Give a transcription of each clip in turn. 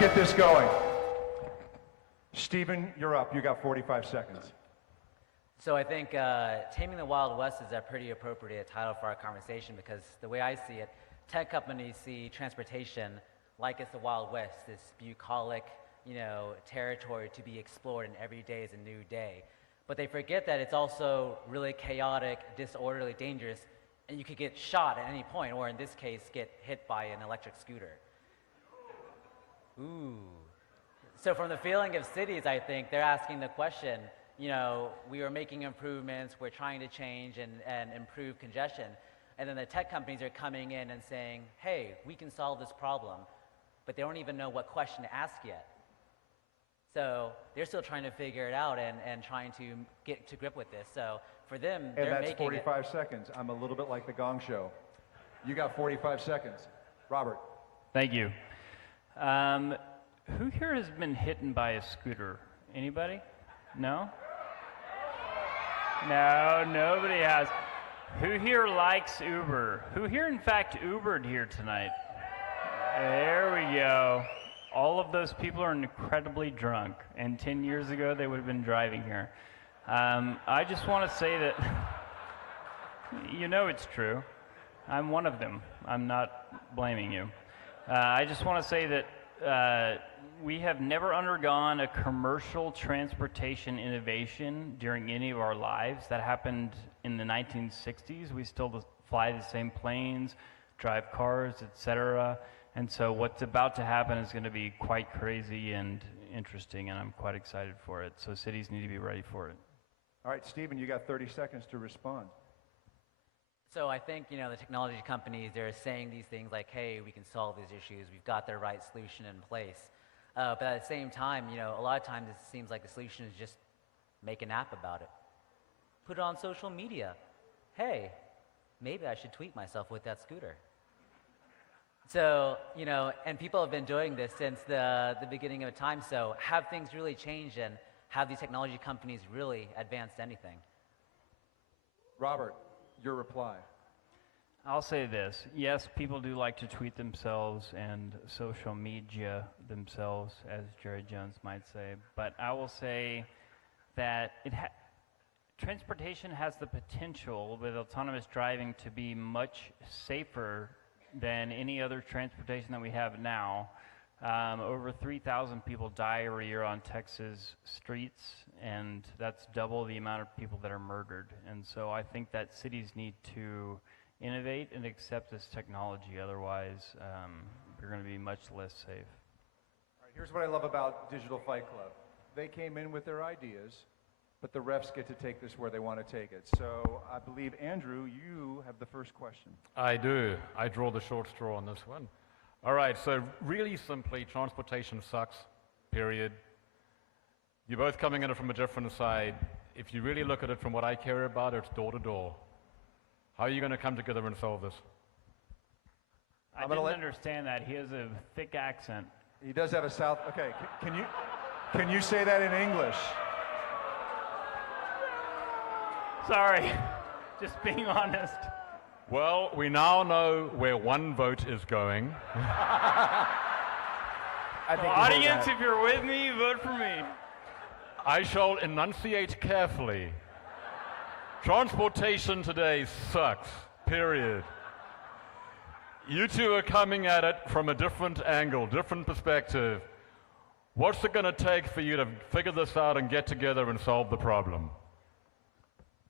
get this going. Stephen, you're up. You got 45 seconds. So I think Taming the Wild West is a pretty appropriate title for our conversation because the way I see it, tech companies see transportation like it's the Wild West, this bucolic, territory to be explored and every day is a new day. But they forget that it's also really chaotic, disorderly, dangerous, and you could get shot at any point, or in this case, get hit by an electric scooter. Ooh. So from the feeling of cities, I think they're asking the question, we are making improvements, we're trying to change and improve congestion, and then the tech companies are coming in and saying, hey, we can solve this problem, but they don't even know what question to ask yet. So they're still trying to figure it out and trying to get to grip with this. So for them, they're making And that's 45 seconds. I'm a little bit like the Gong Show. You got 45 seconds. Robert. Thank you. Who here has been hit by a scooter? Anybody? No? No, nobody has. Who here likes Uber? Who here, in fact, Ubered here tonight? There we go. All of those people are incredibly drunk, and 10 years ago they would have been driving here. I just want to say that, it's true. I'm one of them. I'm not blaming you. I just want to say that we have never undergone a commercial transportation innovation during any of our lives. That happened in the 1960s. We still fly the same planes, drive cars, etc. And so what's about to happen is going to be quite crazy and interesting, and I'm quite excited for it. So cities need to be ready for it. All right, Stephen, you got 30 seconds to respond. So I think, the technology companies, they're saying these things like, hey, we can solve these issues, we've got the right solution in place. But at the same time, a lot of times it seems like the solution is just make an app about it. Put it on social media. Hey, maybe I should tweet myself with that scooter. So, and people have been doing this since the beginning of time, so have things really changed and have these technology companies really advanced anything? Robert, your reply. I'll say this. Yes, people do like to tweet themselves and social media themselves, as Jerry Jones might say. But I will say that transportation has the potential with autonomous driving to be much safer than any other transportation that we have now. Over 3,000 people die every year on Texas streets, and that's double the amount of people that are murdered. And so I think that cities need to innovate and accept this technology. Otherwise, we're going to be much less safe. All right, here's what I love about Digital Fight Club. They came in with their ideas, but the refs get to take this where they want to take it. So I believe, Andrew, you have the first question. I do. I draw the short straw on this one. All right, so really simply, transportation sucks, period. You're both coming at it from a different side. If you really look at it from what I care about, it's door to door. How are you going to come together and solve this? I didn't understand that. He has a thick accent. He does have a South. Okay, can you say that in English? Sorry, just being honest. Well, we now know where one vote is going. Audience, if you're with me, vote for me. I shall enunciate carefully. Transportation today sucks, period. You two are coming at it from a different angle, different perspective. What's it going to take for you to figure this out and get together and solve the problem?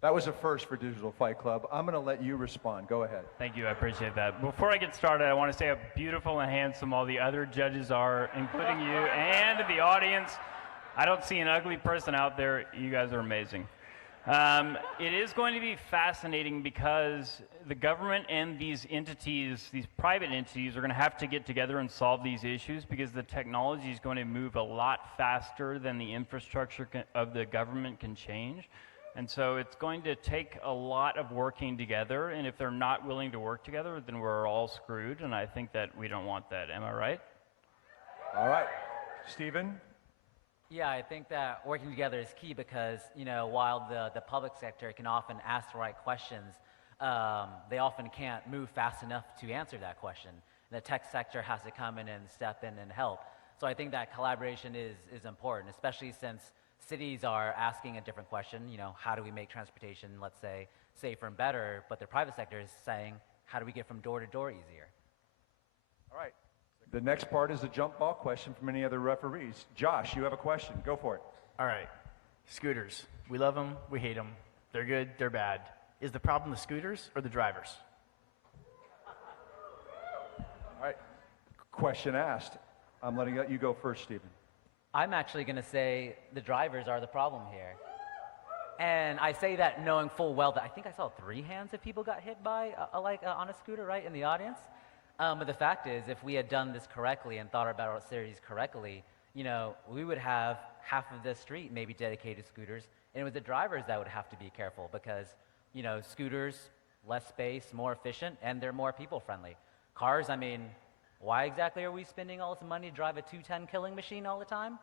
That was a first for Digital Fight Club. I'm going to let you respond. Go ahead. Thank you. I appreciate that. Before I get started, I want to say how beautiful and handsome all the other judges are, including you and the audience. I don't see an ugly person out there. You guys are amazing. It is going to be fascinating because the government and these entities, these private entities, are going to have to get together and solve these issues because the technology is going to move a lot faster than the infrastructure of the government can change. And so it's going to take a lot of working together, and if they're not willing to work together, then we're all screwed, and I think that we don't want that. Am I right? All right. Stephen? Yeah, I think that working together is key because, while the public sector can often ask the right questions, they often can't move fast enough to answer that question. The tech sector has to come in and step in and help. So I think that collaboration is important, especially since cities are asking a different question, how do we make transportation, let's say, safer and better, but the private sector is saying, how do we get from door to door easier? All right. The next part is a jump ball question from any other referees. Josh, you have a question. Go for it. All right. Scooters. We love them. We hate them. They're good. They're bad. Is the problem the scooters or the drivers? All right. Question asked. I'm letting you go first, Stephen. I'm actually going to say the drivers are the problem here. And I say that knowing full well that I think I saw 3 hands of people got hit by on a scooter, right, in the audience. But the fact is, if we had done this correctly and thought about our series correctly, we would have half of the street maybe dedicated to scooters, and it was the drivers that would have to be careful because, scooters, less space, more efficient, and they're more people-friendly. Cars, I mean, why exactly are we spending all this money to drive a 210 killing machine all the time?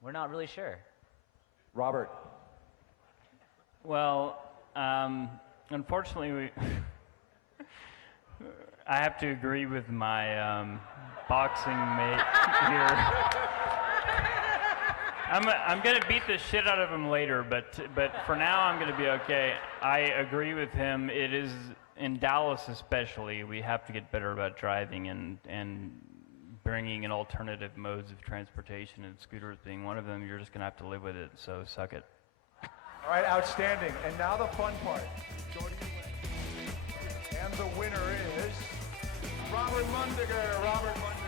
We're not really sure. Robert. Well, unfortunately, I have to agree with my boxing mate here. I'm going to beat the shit out of him later, but for now I'm going to be okay. I agree with him. It is, in Dallas especially, we have to get better about driving and bringing in alternative modes of transportation, and scooters being one of them. You're just going to have to live with it, so suck it. All right, outstanding. And now the fun part. And the winner is Robert Mundinger. Robert Mundinger.